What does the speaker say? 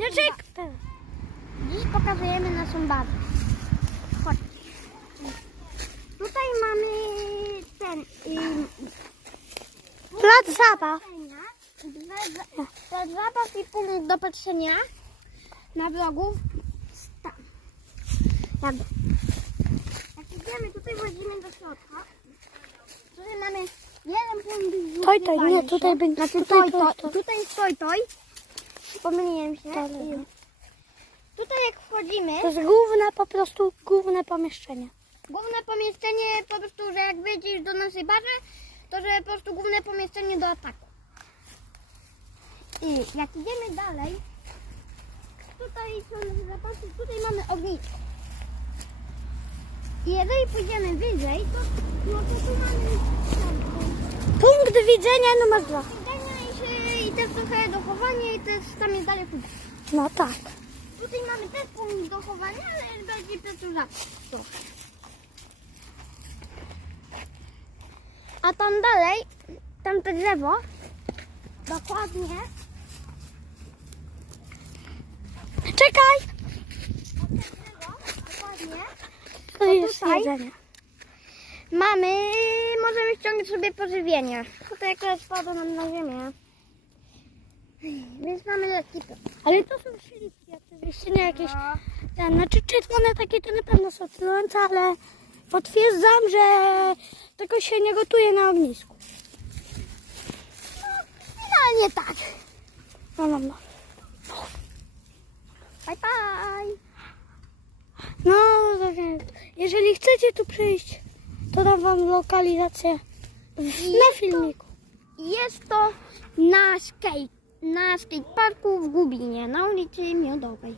Nie czek! Dziś pokazujemy naszą bazę. Chodź. Tutaj mamy ten... ym, Plac zabaw. Plac zabaw i punkt do patrzenia na vlogów. Tam. Jak, jak idziemy, tutaj wchodzimy do środka. Tutaj mamy jeden punkt Toj, toj, nie, tutaj będzie- Znaczy tutaj, toj, toj. toj. Tutaj jest toj, toj. Pomyliłem się. I Tutaj jak wchodzimy, To jest główne, po prostu główne pomieszczenie. główne pomieszczenie po prostu, że jak wejdziesz do naszej bazy, to że po prostu główne pomieszczenie do ataku. I jak idziemy dalej, tutaj są zapasy, tutaj mamy ognisko. I jeżeli pójdziemy wyżej, to, no to tu mamy Punkt widzenia numer dwa. I też trochę do chowania i też tam jest dalej chude. No tak. Tutaj mamy też punkt do chowania, ale jest bardziej trochę. A tam dalej, tam to drzewo, dokładnie, Czekaj! to drzewo, dokładnie, To jest tutaj? jedzenie. mamy, możemy ściągnąć sobie pożywienie. Tutaj akurat spadło nam na ziemię. Więc mamy lekki. Ale to są śliwki, oczywiście nie jakieś... Ten, znaczy czerwone takie to na pewno są trujące, ale potwierdzam, że tego się nie gotuje na ognisku. Finalnie tak. No, no, no. Bye bye. No, to więc, jeżeli chcecie tu przyjść, to dam wam lokalizację w, na filmiku. Jest to na skate, na skateparku w Gubinie, na ulicy Miodowej.